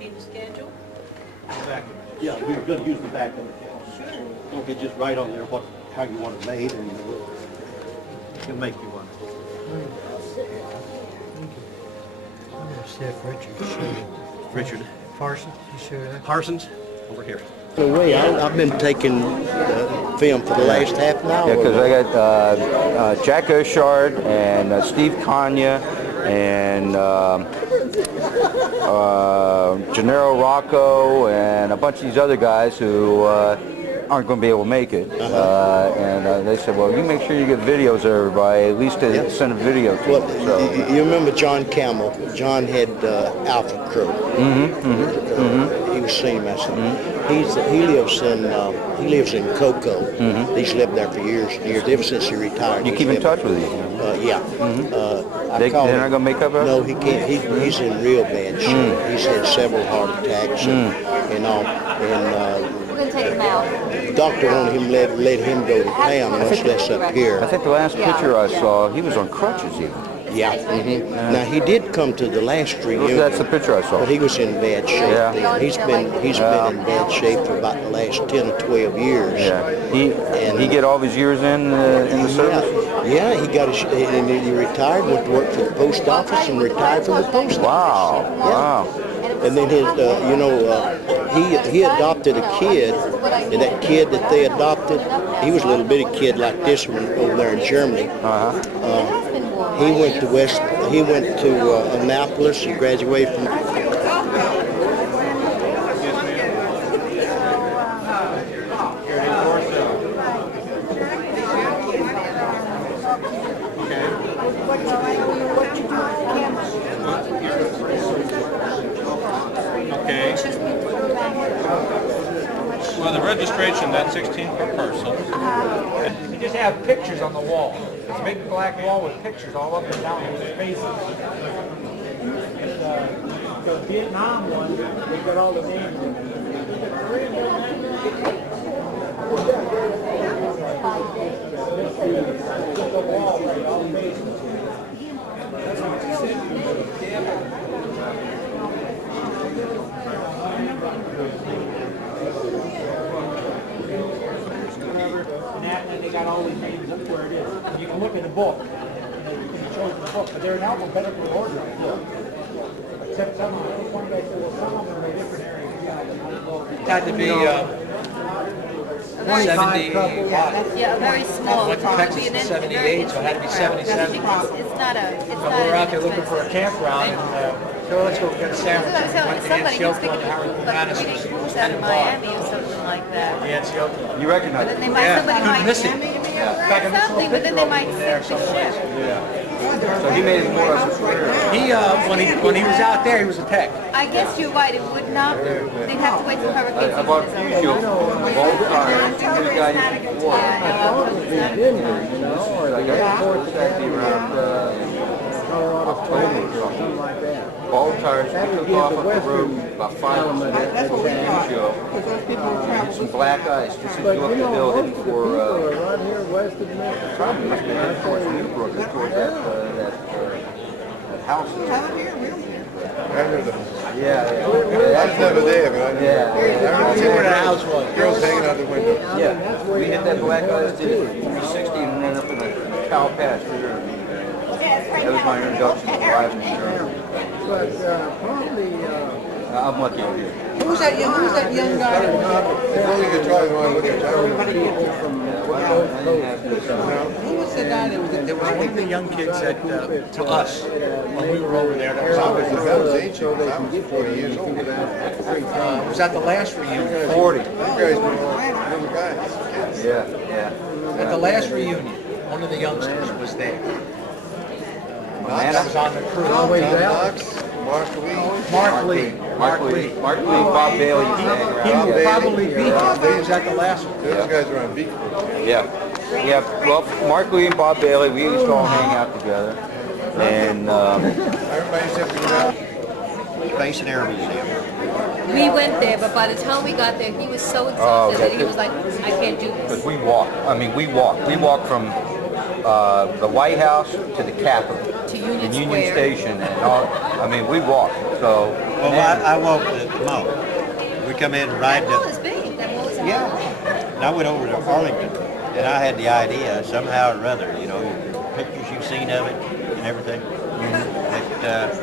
need to schedule? Yeah, we're going to use the back of it. Sure. Okay, just write on there how you want it made, and we'll make you one. I'm going to see if Richard showed it. Richard Parsons, you showed that? Parsons, over here. In a way, I've been taking film for the last half an hour. Yeah, because I got Jack Oshard and Steve Kanya and Gennaro Rocco and a bunch of these other guys who aren't going to be able to make it. And they said, well, you make sure you get videos of everybody, at least to send a video to Well, them. So, you remember John Campbell? John had Alpha Crew. He was senior master. He lives in Cocoa. He's lived there for years and years, ever since he retired. you keep in touch with these? Yeah. They're not going to make up? No, he can't. He's in real bad shape. He's had several heart attacks and all. And Take him out. the doctor wanted him let him go to town, much less up here. I think the last picture I saw, he was on crutches even. Yeah. Now he did come to the last reunion. That's the picture I saw. But he was in bad shape. Yeah. Then. He's been in bad shape for about the last 10 or 12 years. Yeah. He get all of his years in the service? Yeah, he got he retired, went to work for the post office, and retired from the post office. Wow. Yeah. Wow. And then his, he adopted a kid, and that kid that they adopted, he was a little bitty kid like this one over there in Germany. He went to Annapolis. He graduated from. Okay. Well, the registration, that's 16 per person. You just have pictures on the wall. It's a big black wall with pictures all up and down with faces. The Vietnam one, we got all the names in the wall, right, all the faces. And they got all these names. That's where it is. You can look at the book. You can show the book, but they're in alphabetical order. Except some of them. One guy said, well, some of them are in different areas. It had to be 70 Yeah, very small. went to Texas in 78, so it had to be 77. It's not a. It's We not were out an there looking for a campground, and so let's go get a sandwich. We went to somebody Ann who's Shelton thinking and Howard like Bananas reading was books 10 out of and Miami or something like that. Ann Shelton. You recognize But then it? they might, somebody might, Missing. something, but then they might sink the ship. So he made it more or less a career. He, when he was out there, he was a tech. I guess you're right, it would not, they'd have to wait till hurricane I season bought is a over. few shows, both tires, this guy used to war. Like I forced that to be around October or something. Ball tires, we took off on the road about 5 minutes before the show. Some black ice, just to go up the building for, probably must have been towards Newbrook, or towards that house. Yeah. I was never there, but I know. Yeah. I remember seeing where the house was. Girls hanging out the window. Yeah, we hit that black ice, did it 360 and ended up in a cow pasture. That was my introduction to life insurance. I'm lucky over here. Who's that young guy? Before we could try to look at that. Who was the guy that was One of the young kids said to us, when we were over there, that was That was ancient. I was 40 years old. it was at the last reunion. 40. You guys were young guys. Yeah. At the last reunion, one of the youngsters was there. That was on the crew. Tom Knox, Mark Lee. Mark Lee. Mark Lee, Bob Bailey. He will probably be here. He was at the last one. Those guys are on beat. Yeah. Yeah, well, Mark Lee and Bob Bailey, we used to all hang out together. And Everybody except for you. Space and Air Museum. We went there, but by the time we got there, he was so exhausted that he was like, I can't do this. because we walked. I mean, we walked. We walked from the White House to the Capitol. To Union Union Square. Station and all. I mean, we walked, so. Well, I walked the mall. We come in and ride That mall the. is big. That mall is a Yeah. And I went over to Arlington, and I had the idea somehow or other, you know, pictures you've seen of it and everything. That it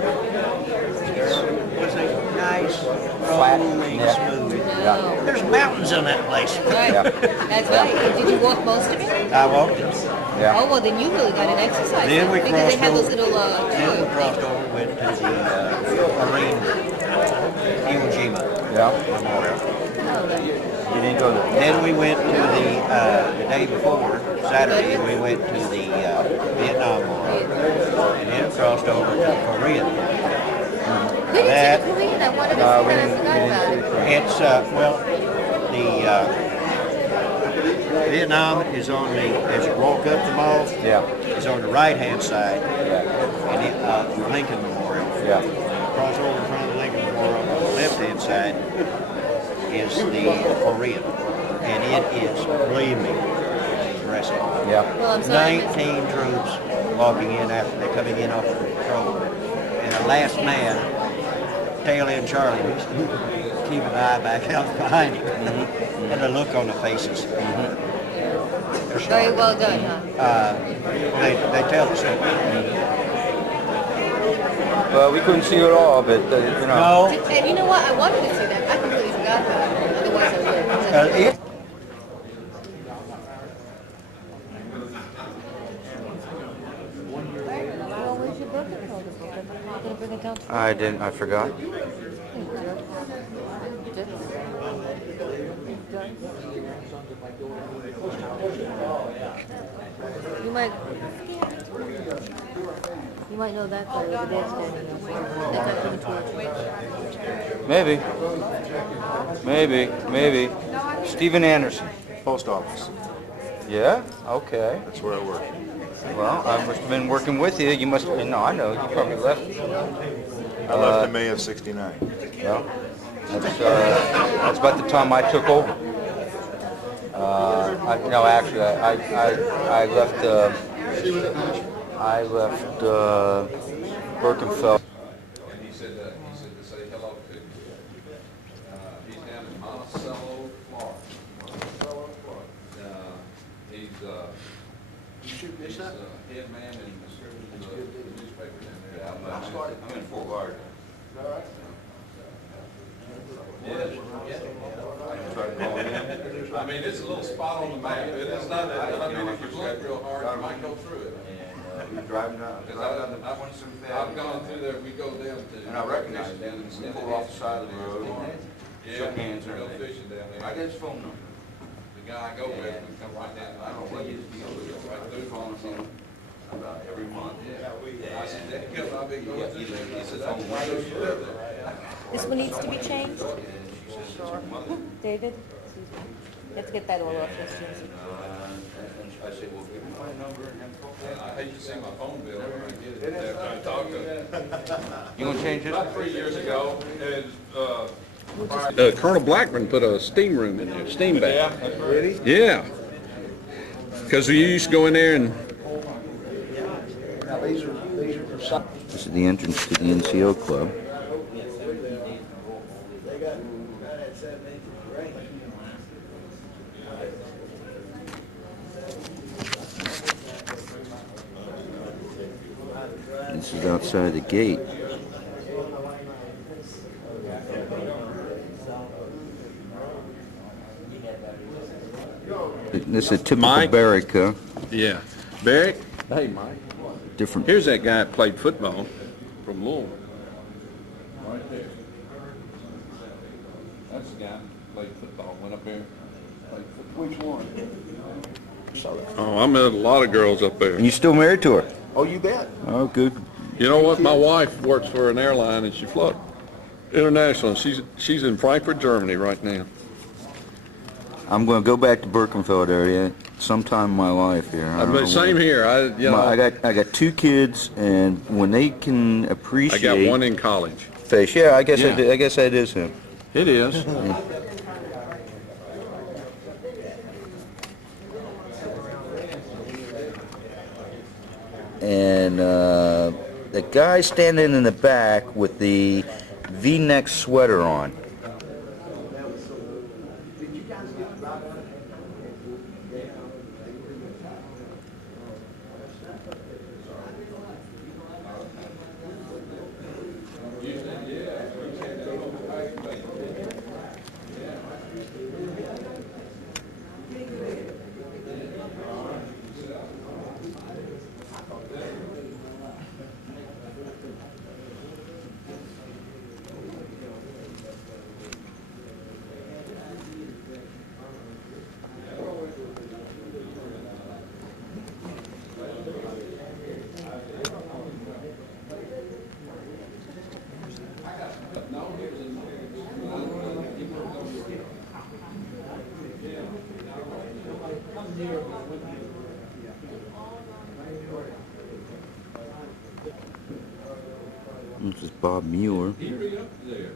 was a nice, rolling, smooth. No. There's mountains on that place. Right. Yeah. That's right. Did you walk most of it? I walked it. Yeah. Oh, well, then you really got an exercise. Then we because they crossed have those over. little Then we tour crossed things. over, went to the Marine Iwo Jima Yeah. Memorial. You didn't go there. Then we went to the day before, Saturday, we went to the Vietnam Memorial. And then crossed over to Korea. We didn't That- see the Korean. I wanted to see we that. I didn't forgot see about it. It's, well, the Vietnam is on the, as you walk up the mall, Yeah. is on the right-hand side, Yeah. and the Lincoln Memorial. Yeah. Cross over in front of the Lincoln Memorial, on the left-hand side is the Korean. And it is, believe me, impressive. Yeah. Well, I'm sorry. 19 troops walking in after they're coming in off the patrol. And the last man, tail end Charlie, was keeping an eye back out behind him. And the look on the faces. They're Very sharp. well done, huh? They tell the story. Well, we couldn't see it all, but, you know. No, And you know what? I wanted to see that. I completely forgot about it. Otherwise, I would. it, Where's your Birkenfeld book? I'm going to bring it down to I didn't, I forgot. You might know that guy over there standing there. That guy coming towards you. Maybe. Stephen Anderson. Post office. Yeah? Okay. That's where I work. Well, I must have been working with you. You must, no, I know. You probably left. I left in May of '69. Well, that's about the time I took over. No, actually, I left. I left Birkenfeld. And he said to say hello to. He's down in Monticello, Florida. He's head man and distributor of the newspaper down there. Yeah, I'm in Fort Lauderdale. I mean, it's a little spot on the map. It's not that, I mean, if you look real hard, you might go through it. Driving down the I've gone through there, we go down to. And I recognize down him. in We pulled off the side of the road, Yeah, shook hands and go everything. fishing down there. I got his phone number. The guy I go with, we come right down. I don't know what his deal is. Right through. Calling him about every month. I said, that kid, I'll be going through there. He said, I didn't know you lived there. This one needs to be changed? David? Excuse me. You have to get that all off this, Jesse. And I said, well, give me my number and then call I hate to see my phone bill when I get it after I talk to him. You want to change it? About 3 years ago, and, Colonel Blackman put a steam room in there, steam bath. Really? Yeah. Because we used to go in there and This is the entrance to the NCO club. This is outside the gate. This is a typical Mike? barrack, huh? yeah. Barrick, hey Mike, Different. here's that guy that played football from Louisville. right there. That's the guy who played football, went up there, played football. Which one? Oh, I met a lot of girls up there. And you still married to her? Oh, you bet. Oh, good. You know what? My wife works for an airline and she flew international. She's in Frankfurt, Germany right now. I'm going to go back to Birkenfeld area sometime in my life here. I don't know Same when. here. I got 2 kids, and when they can I appreciate got one in college. fish, yeah, I guess Yeah. I guess that is him. It is. And the guy standing in the back with the V-neck sweater on. This is Bob Mueller. He read up there.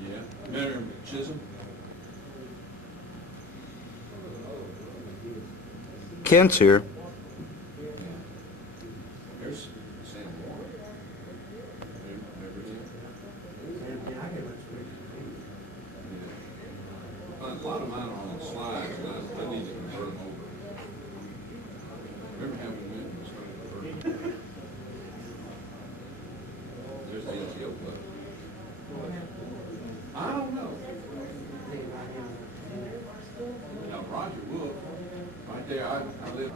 Yeah. Remember Chisholm? Kent's here. There's Sam Warren. Remember him? Yeah. A lot of mine are on slides, but I need to convert them over. Remember how we went and started converting them? There's the NCO club. I don't know. Now, Roger Wolf, right there, I live.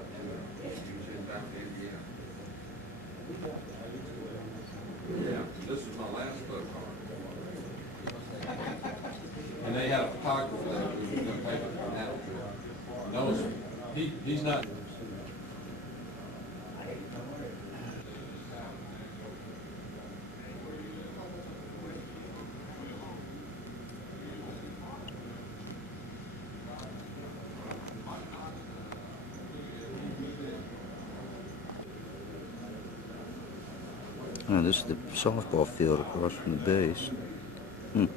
Yeah, this is my last club car. And they had a photographer that was going to take it from that trip. Knows, he's not. Oh, this is the softball field across from the base. That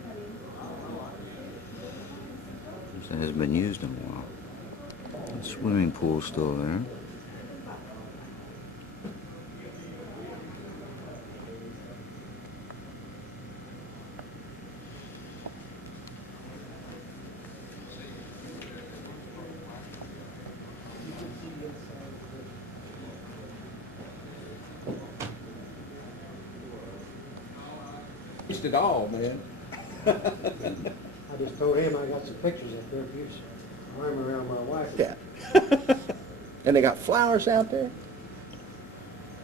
hasn't been used in a while. The swimming pool's still there. It all, man. I just told him I got some pictures up there for you. Arm around my wife. Yeah. And they got flowers out there?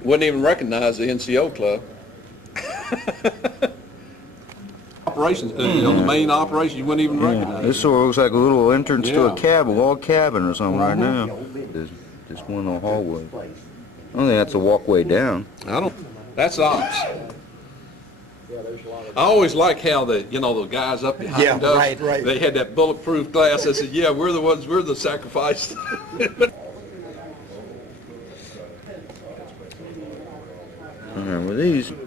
Wouldn't even recognize the NCO club. Operations, you know, the main operation, you wouldn't even recognize. This sort of looks like a little entrance to a Yeah. cabin, log cabin or something right now. There's one in the hallway. I don't think that's a walkway down. I don't, that's ops. I always like how the guys up behind us, right. they had that bulletproof glass. I said, yeah, we're the sacrificed. All right, well these. You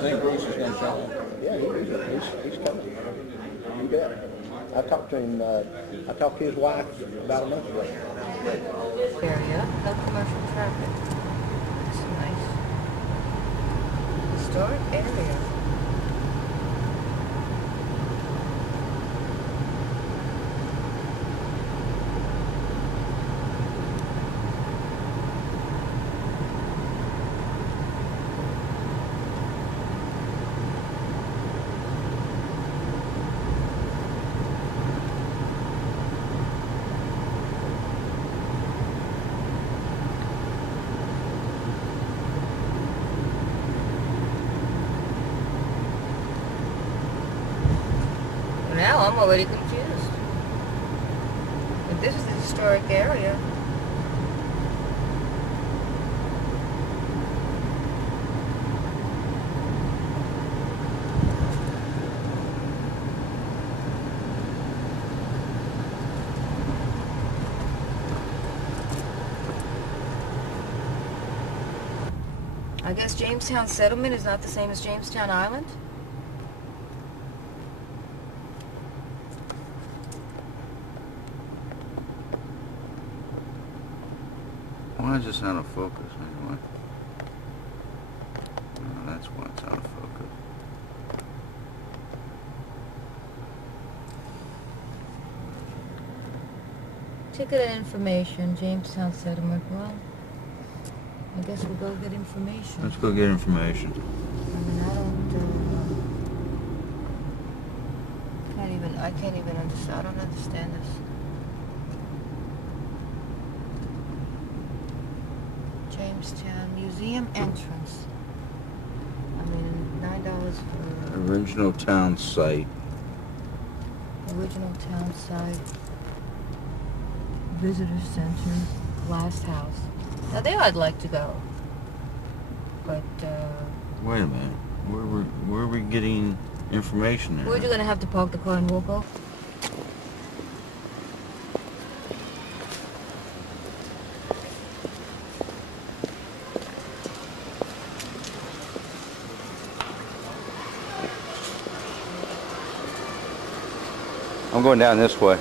think Bruce is going to show up? Yeah, he's coming. You bet. I talked to him, I talked to his wife about a month ago. Area, no commercial traffic. It's nice. Historic area. Now I'm already confused. If this is the historic area, I guess Jamestown Settlement is not the same as Jamestown Island? Why is this out of focus anyway? No, that's why it's out of focus. Ticket and information, Jamestown settlement. Well, I guess we'll go get information. Let's go get information. I mean, I can't even understand. I don't understand this. Jamestown Museum entrance. I mean, $9 for Original town site. original town site, visitor center, glass house. Now there I'd like to go, but Wait a minute. Where are we getting information there? where'd you gonna have to park the car and walk off? I'm going down this way.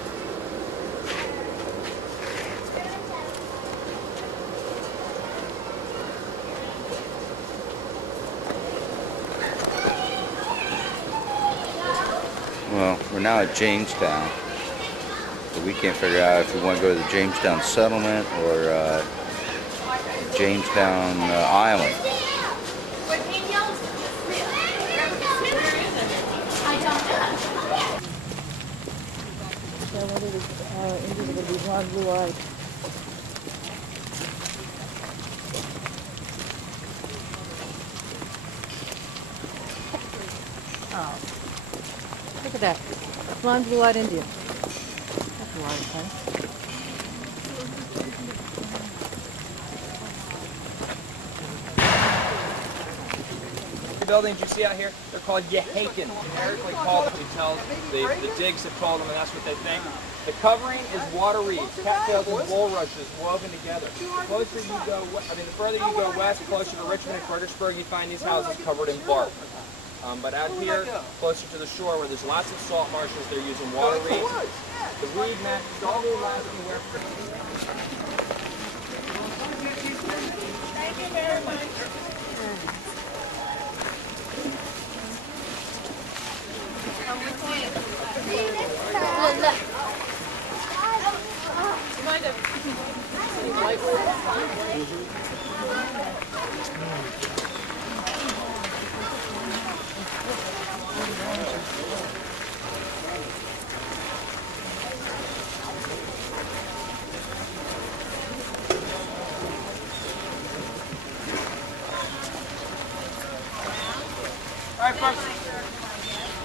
Well, we're now at Jamestown, but we can't figure out if we want to go to the Jamestown settlement or Jamestown Island. Oh. Look at that. Blonde, blue-eyed Indian. That's a lot of fun. The buildings you see out here, they're called Yehaken. Generically called, we tell the digs have called them, and that's what they think. The covering is water reeds, cattails, and bulrushes woven together. The closer you go, the further you go west, closer to Richmond and Fredericksburg, you find these houses covered in bark. But out here, closer to the shore, where there's lots of salt marshes, they're using water reeds. The reed matches all the last anywhere. Thank you very much. All right, folks.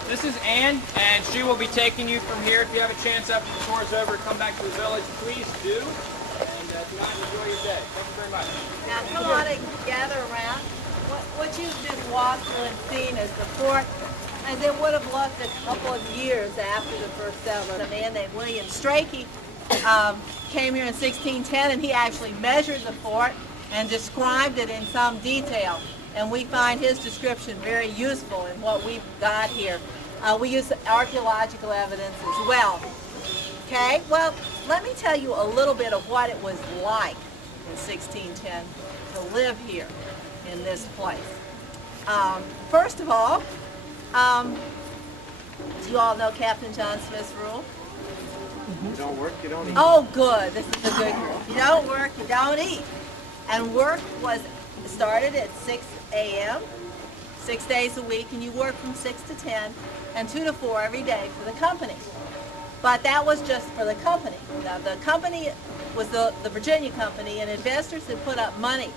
This is Ann, and she will be taking you from here. If you have a chance after the tour is over to come back to the village, please do. And if not, enjoy your day. Thank you very much. Now come on and gather around. What you've just walked through and seen is the fort, and it would have looked a couple of years after the first settlement. A man named William Strachey came here in 1610, and he actually measured the fort and described it in some detail. And we find his description very useful in what we've got here. We use archaeological evidence as well. Okay, well, let me tell you a little bit of what it was like in 1610 to live here in this place. First of all, do you all know Captain John Smith's rule? You don't work, you don't eat. Oh, good. This is a good rule. You don't work, you don't eat. And work was started at 6 a.m., 6 days a week, and you work from 6 to 10 and 2 to 4 every day for the company. But that was just for the company. Now, the company was the Virginia Company, and investors had put up money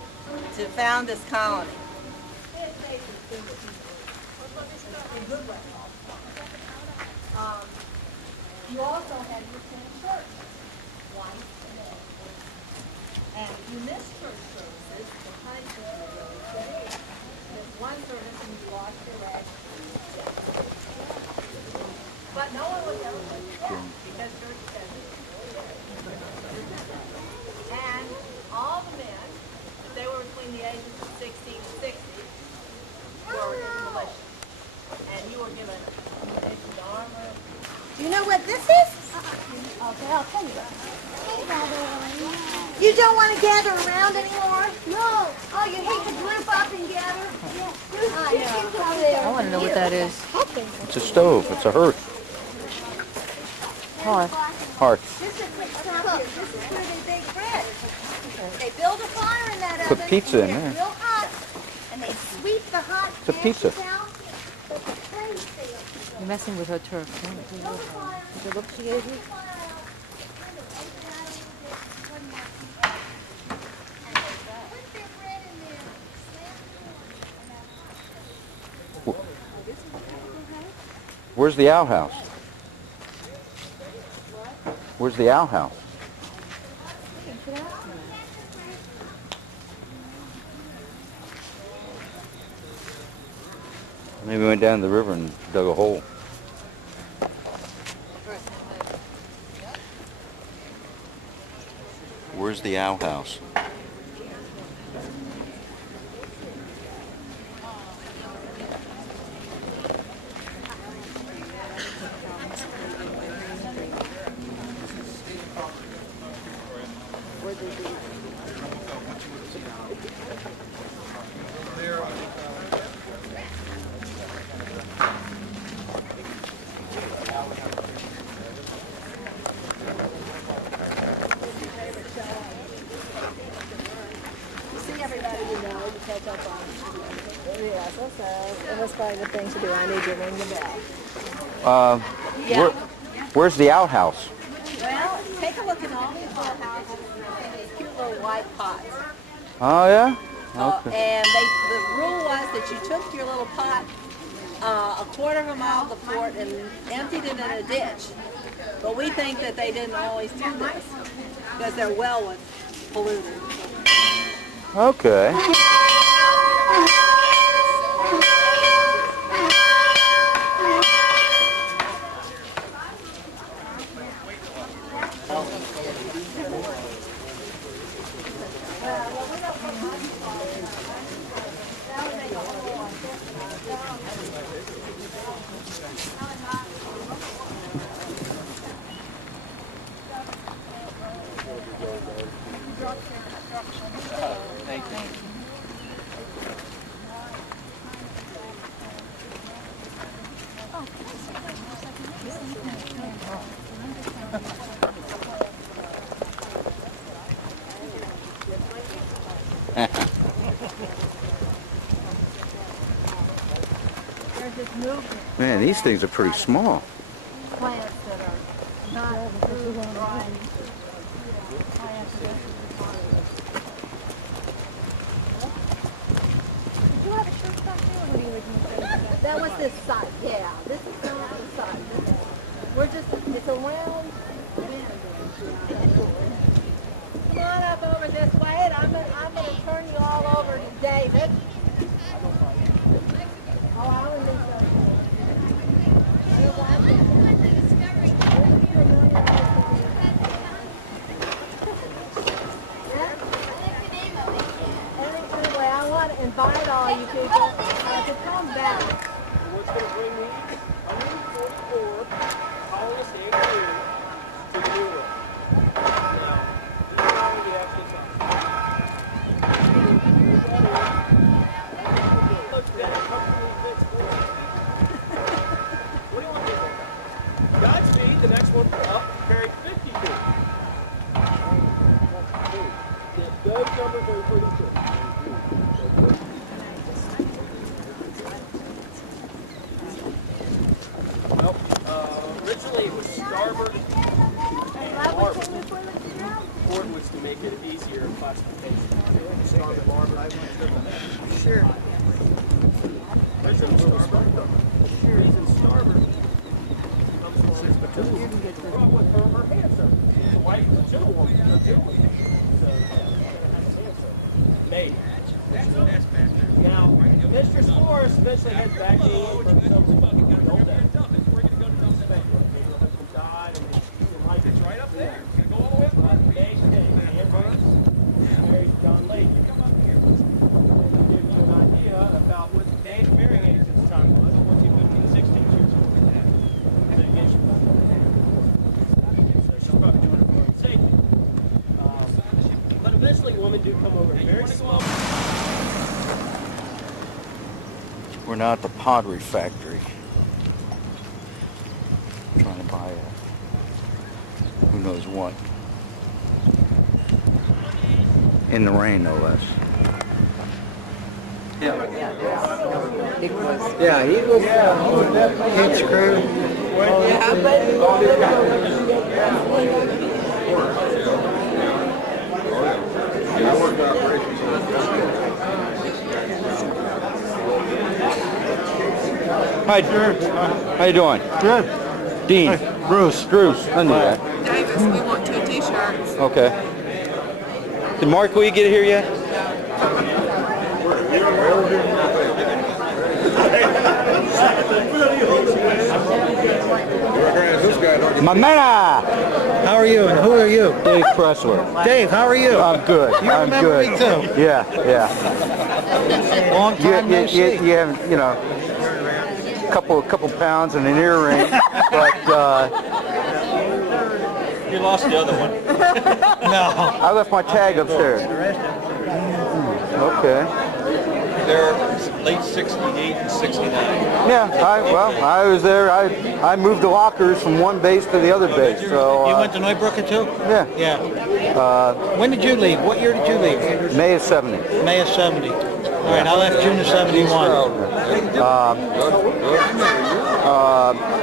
to found this colony. You also had your 10 church once a day. And if you missed church services, the punishment was really severe. There's one service and you lost your leg. But no one would ever put you down because church says it. And all the men, if they were between the ages of 16 and 60, were in the militia. And you were given ammunition, armor. Do you know what this is? Okay, I'll tell you. You don't don't want to gather around anymore? No. Oh, you hate to group up and gather? I want to know what that is. It's a stove. It's a hearth. Hearth. This is where they bake bread. They build a fire in that Put oven. pizza in and there. it's real hot, and they sweep the hot It's a pizza. ashes out. But the flames stay up. You're messing with her turf. Is it look she gave you? Where's the outhouse? Where's the outhouse? Maybe we went down to the river and dug a hole. Where's the outhouse? Where's the outhouse? Well, take a look at all these little houses, these cute little white pots. Oh yeah? Okay. And the rule was that you took your little pot a quarter of a mile to the fort and emptied it in a ditch. But we think that they didn't always do this because their well was polluted. Okay. Man, these things are pretty small. Plants that are not food dry. Did you have a shirt back there, or what are you looking at? That was this side, yeah. This is not the side. We're just, it's a round bend. Come on up over this way, and I'm gonna turn you all over to David. Oh, I don't think so. Anyway, I want to invite all you people to come back. What's going to bring me 144 colonists and crew to the New World. Now, this is how we actually talk. Look at that. What do you want to do? Godspeed, the next one up, carry 50 feet. Those numbers are pretty good. Well, originally it was starboard and larboard. Ford was to make it easier classification. Starboard, larboard. Sure. Originally starboard. The reason starboard comes from her hands up. The white gentlewoman. Made. Now, Mistress Forrest eventually heads back to England from some old days. Died and it's right up there. Go all the way up. May King, Ann Burns, married John Lake. To give you an idea about what the age marrying age at the time was, 14, 15, 16 years old. So again, she was so she's probably doing it for her own safety. But eventually, We're now at the pottery factory. Trying to buy who knows what. In the rain, no less. Yeah, he was head screw. Hi, how you doing? Good. Dean. Hey, Bruce. Bruce. I knew that. Davis, we want 2 t-shirts. Okay. Did Mark Lee get here yet? My man! How are you and who are you? Dave Pressler. Dave, how are you? I'm good. You I'm remember good. me too? Yeah, yeah. Long time no see. You haven't, you know, couple pounds and an earring, but You lost the other one. No. I left my tag upstairs. Okay. They're late 68 and 69. Yeah, I was there. I moved the lockers from one base to the other base. So You went to Neubrücken too? yeah. Yeah. When did you leave? What year did you leave? May of '70. May of 70. All right, I left June of 71.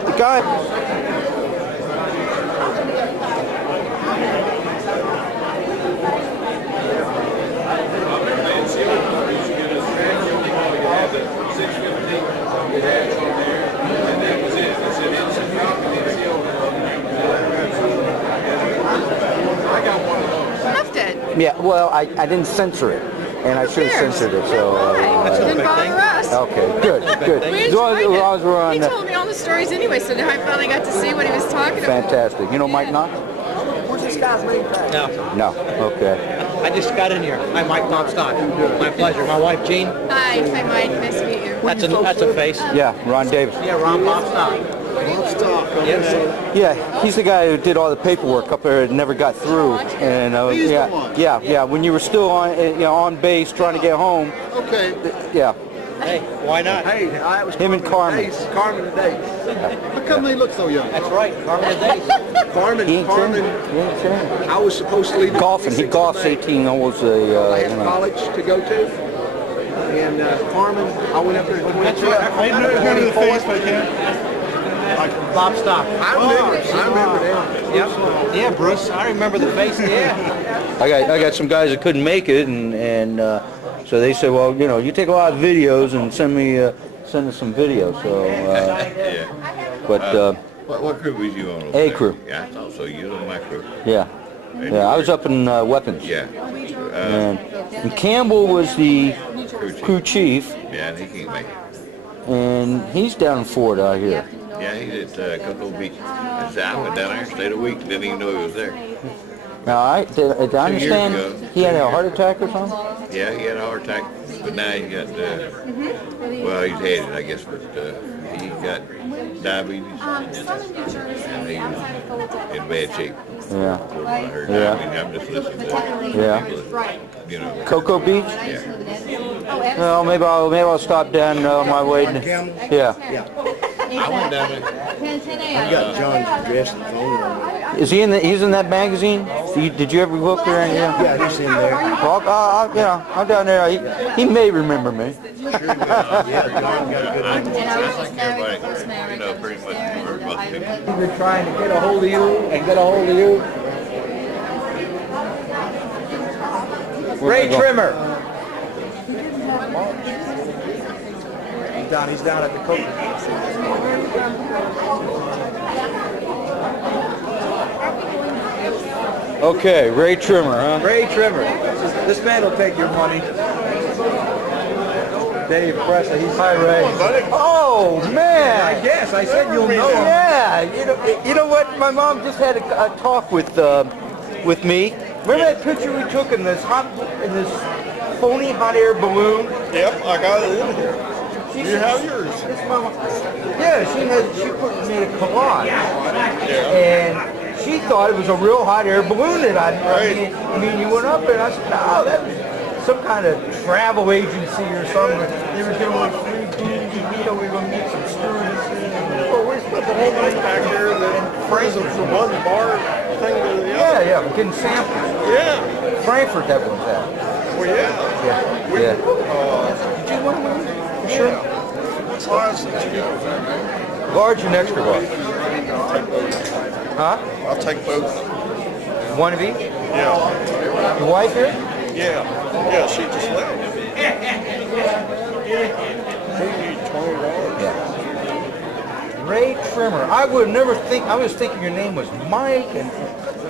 The guy. Left it. Yeah, well, I didn't censor it, and I should have censored it. So. Didn't bother us. Okay, good, good. We As long enjoyed as we're on. He told me all the stories anyway, so now I finally got to see what he was talking about. Fantastic. You know Mike Knox? Where's this guy's name? No. No. Okay. I just got in here. I'm Mike Knobstock. My pleasure. My wife, Jean. Hi, Mike. Nice to meet you. That's a face. Yeah, Ron Davis. Yeah, Ron Bobstock. Yeah, he's the guy who did all the paperwork up there and never got through. And yeah. When you were still on, on base trying to get home. Okay. Yeah. Hey, why not? Hey, I was Him and Carmen. Carmen and Days. How come they look so young? That's right, Carmen and Days. Carmen. I was supposed to leave. Golfing. He golfs 18 holes. I had college to go to. And Carmen, I went up there in 23. That's right. I know the face, but I can't. Bob Stock. I remember now. Yep. Yeah, Bruce. I remember the face. Yeah. I got some guys that couldn't make it, and so they said, well, you take a lot of videos and send us some videos. So, Yeah. but What crew was you on? A crew. Yeah, I thought so. You were on my crew. Yeah, I was up in weapons. Yeah. And Campbell was the crew chief, Yeah, and he can't make it. and he's down in Florida out here. Yeah, he's at Cocoa Beach. And so I went down there, stayed a week, didn't even know he was there. Now, did I understand ago. he had a heart attack or something? Yeah, he had a heart attack, but now he got, well, he's had it, I guess, but he got diabetes, and he's in bad shape. Yeah. From what I heard. Yeah. I mean, I'm just listening to Yeah. people, Cocoa Beach? Yeah. Well, maybe I'll stop down on my way. Yeah. I went down there. I got John's address and phone number. Is he in he's in that magazine? Did you ever look there? Yeah, he's in there. Well, I'm down there. He may remember me. Yeah, John got a good I think everybody, pretty much remember most people. We've been trying to get a hold of you and get a hold of you. Ray Trimmer. He's down at the Coke. Okay, Ray Trimmer, huh? Ray Trimmer. This man will take your money. Dave Pressa, he's hi Ray. Oh man! I guess I said you'll know him. Yeah, you know what? My mom just had a talk with me. Remember that picture we took in this phony hot air balloon? Yep, I got it in here. You have yours. Yeah, she made a collage, and she thought it was a real hot air balloon that I mean, you went up there, and I said, no, some kind of travel agency or something. They were giving away free beans, and we were going to meet some students. Well, we spent the whole night back here and then present from one bar thing to the other. Yeah, getting samples. Yeah. Frankfurt, that one's at. Well, yeah. Yeah. Did you want one? Sure. What size did you get? Large and extra large. Huh? I'll take both. One of each? Yeah. Your wife here? Yeah. Yeah, she just left. We need $20. Yeah. Ray Trimmer. I would never think. I was thinking your name was Mike, and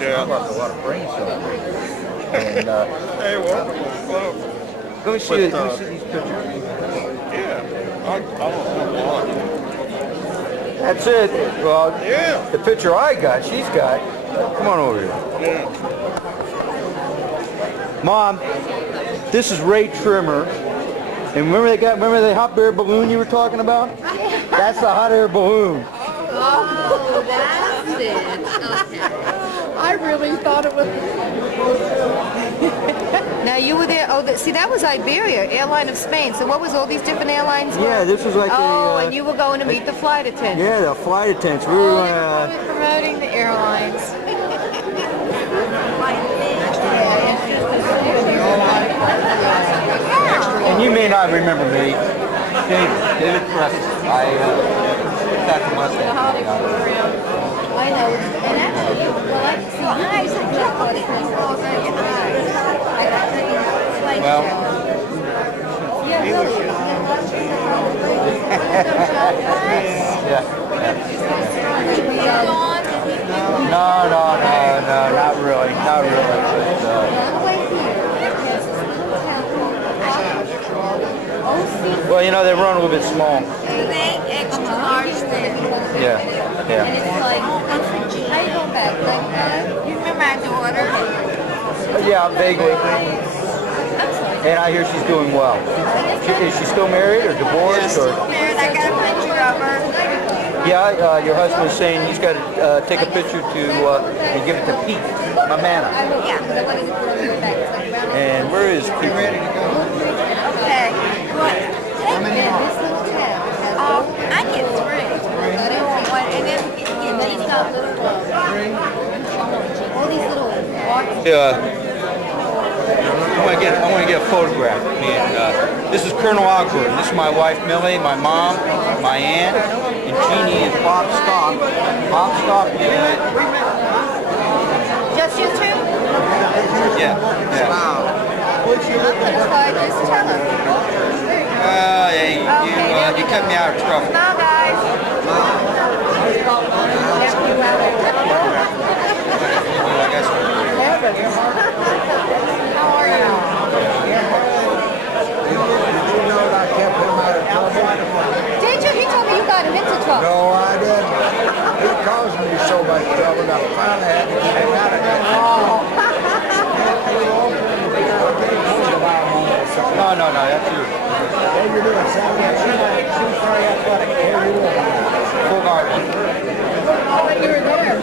Yeah. I lost a lot of brain cells. And Hey, welcome. Well, let me see these pictures. yeah. I don't know why. That's it. Well, Yeah. the picture I got, she's got. Come on over here. Yeah. Mom, this is Ray Trimmer. And remember the hot air balloon you were talking about? That's the hot air balloon. Oh, that's it. Okay. I really thought it was. Now you were there. Oh, see, that was Iberia, airline of Spain. So what was all these different airlines? Yeah, this was like and you were going to meet the flight attendants. Yeah, the flight attendants. We were They were probably promoting the airlines. And you may not remember me, David Preston. That's a Mustang. I know. And actually, well, I see eyes. I just thought it was all about your eyes. Well, Yeah, really. yeah. No, not really. Not really. Well, you know, they run a little bit small. Extra large thing. Yeah, yeah. And it's like, how you go back? You remember my daughter? Yeah, vaguely. And I hear she's doing well. Is she still married or divorced? Or? Married. I got a picture of her. Yeah, your husband was saying he's got to take a picture and give it to Pete, my man. Yeah. And where is Pete? Okay. What? Take this little tab. I get three. And then these got little all these little I want to get a photograph. And this is Colonel Ogburn. This is my wife Millie, my mom, my aunt, and Jeannie is Bob Stock. Bob Stock. Just you two? Yeah. You kept me out of trouble. No, guys. How are you? Did you? He told me you got him into trouble. No, I didn't. He caused me so much trouble that I finally had to get him out of there. No, that's you. Hey, you're doing something. She's very athletic. Hey, you doing? Full garden. You were there.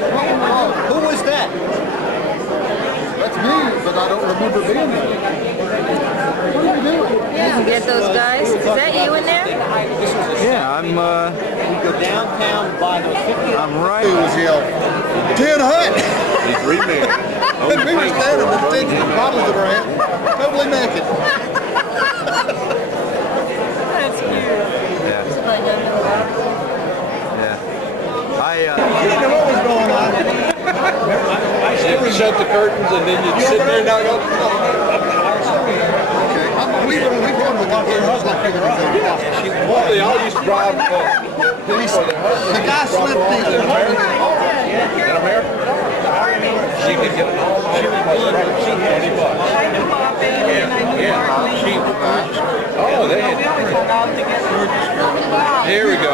Who was that? That's me, but I don't remember being there. What are you doing? Yeah. Get those guys. Is that you in there? Yeah, I'm. We go downtown by those 50. I'm right. It was yelling, Tin Hut! He's remarried. And we were standing with the bottles in our hand, totally naked. That's cute. Yeah. You didn't know what was going on. You shut the curtains and then you'd sit there and not go. We've gone with your husband like Well, they all used to drive. the guy slipped in. In America? She could get. She was $20. Oh, they had. Here we go.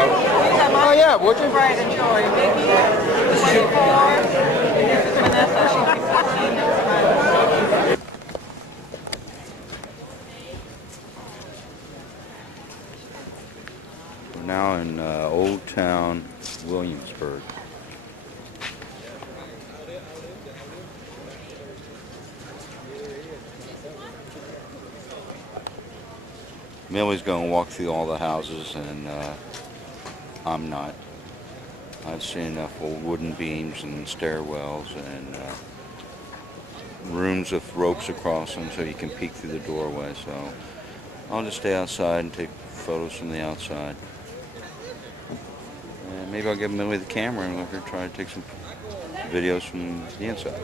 Oh yeah, would you? Right, enjoy. Mickey, 24. This is Vanessa. She'll be 14 next month. We're now in Old Town, Williamsburg. Millie's going to walk through all the houses, and I'm not. I've seen enough old wooden beams and stairwells and rooms with ropes across them so you can peek through the doorway. So I'll just stay outside and take photos from the outside. And maybe I'll give Millie the camera and let her try to take some videos from the inside.